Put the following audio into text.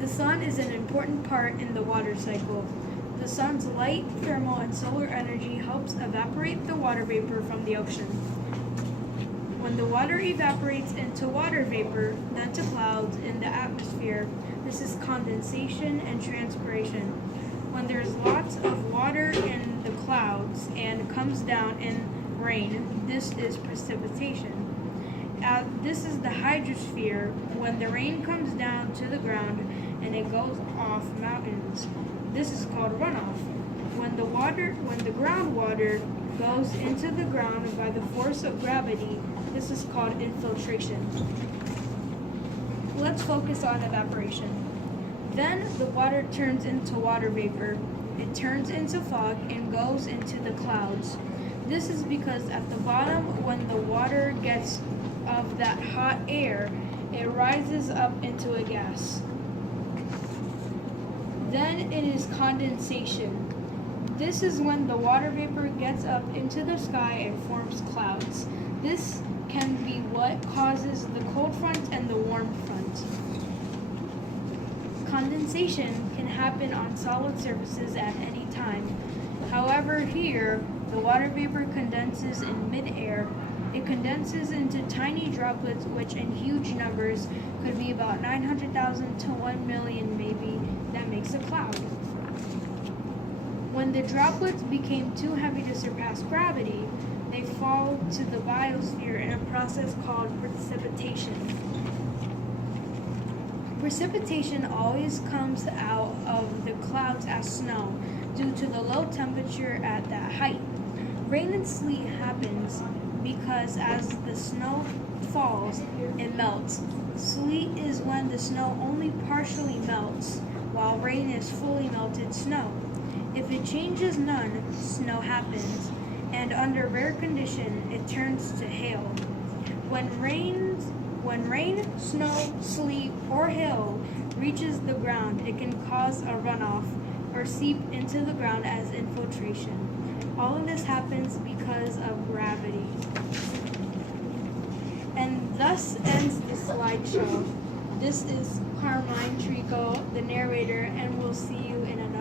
The sun is an important part in the water cycle. The sun's light, thermal, and solar energy helps evaporate the water vapor from the ocean. When the water evaporates into water vapor, then to clouds in the atmosphere, this is condensation and transpiration. When there's lots of water in the clouds and comes down in rain, this is precipitation. This is the hydrosphere, when the rain comes down to the ground and it goes off mountains. This is called runoff. When the groundwater goes into the ground by the force of gravity, this is called infiltration. Let's focus on evaporation. Then the water turns into water vapor. It turns into fog and goes into the clouds. This is because at the bottom, when the water gets of that hot air, it rises up into a gas. Then it is condensation. This is when the water vapor gets up into the sky and forms clouds. This can be what causes the cold front and the warm front. Condensation can happen on solid surfaces at any time. However, here, the water vapor condenses in mid-air. It condenses into tiny droplets, which in huge numbers could be about 900,000 to 1 million maybe. That makes a cloud. When the droplets became too heavy to surpass gravity, they fall to the biosphere in a process called precipitation. Precipitation always comes out of the clouds as snow due to the low temperature at that height. Rain and sleet happens because as the snow falls, it melts. Sleet is when the snow only partially melts, while rain is fully melted snow. If it changes none, snow happens, and under rare condition, it turns to hail. When rain, snow, sleet, or hail reaches the ground, it can cause a runoff or seep into the ground as infiltration. All of this happens because of gravity. And thus ends the slideshow. This is Carmine Trico, the narrator, and we'll see you in another